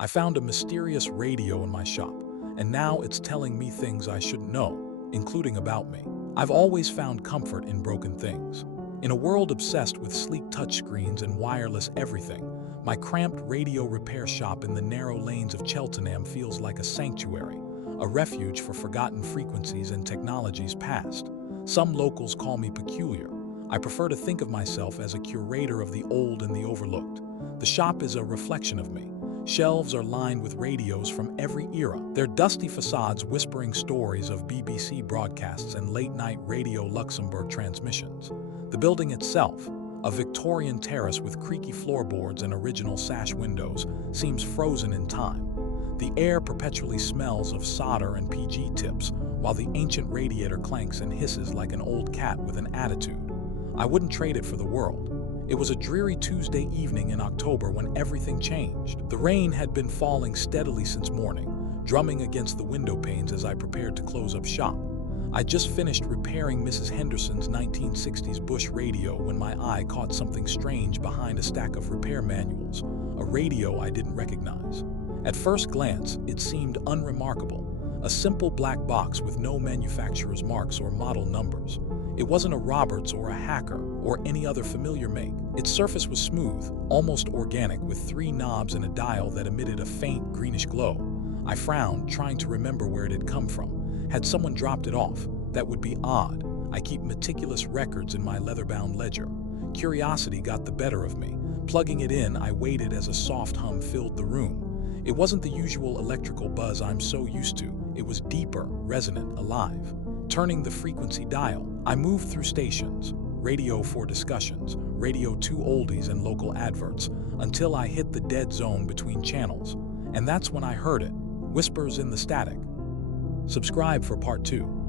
I found a mysterious radio in my shop, and now it's telling me things I shouldn't know, including about me. I've always found comfort in broken things. In a world obsessed with sleek touchscreens and wireless everything, my cramped radio repair shop in the narrow lanes of Cheltenham feels like a sanctuary, a refuge for forgotten frequencies and technologies past. Some locals call me peculiar. I prefer to think of myself as a curator of the old and the overlooked. The shop is a reflection of me. Shelves are lined with radios from every era, their dusty facades whispering stories of BBC broadcasts and late-night Radio Luxembourg transmissions. The building itself, a Victorian terrace with creaky floorboards and original sash windows, seems frozen in time. The air perpetually smells of solder and PG tips, while the ancient radiator clanks and hisses like an old cat with an attitude. I wouldn't trade it for the world. It was a dreary Tuesday evening in October when everything changed. The rain had been falling steadily since morning, drumming against the window panes as I prepared to close up shop. I just finished repairing Mrs. Henderson's 1960s Bush radio when my eye caught something strange behind a stack of repair manuals, a radio I didn't recognize. At first glance, it seemed unremarkable, a simple black box with no manufacturer's marks or model numbers. It wasn't a Roberts or a Hacker or any other familiar make. Its surface was smooth, almost organic, with 3 knobs and a dial that emitted a faint greenish glow. I frowned, trying to remember where it had come from. Had someone dropped it off? That would be odd. I keep meticulous records in my leather-bound ledger. Curiosity got the better of me. Plugging it in, I waited as a soft hum filled the room. It wasn't the usual electrical buzz I'm so used to. It was deeper, resonant, alive. Turning the frequency dial, I moved through stations, radio for discussions, radio 2 oldies and local adverts, until I hit the dead zone between channels. And that's when I heard it, whispers in the static. Subscribe for part 2.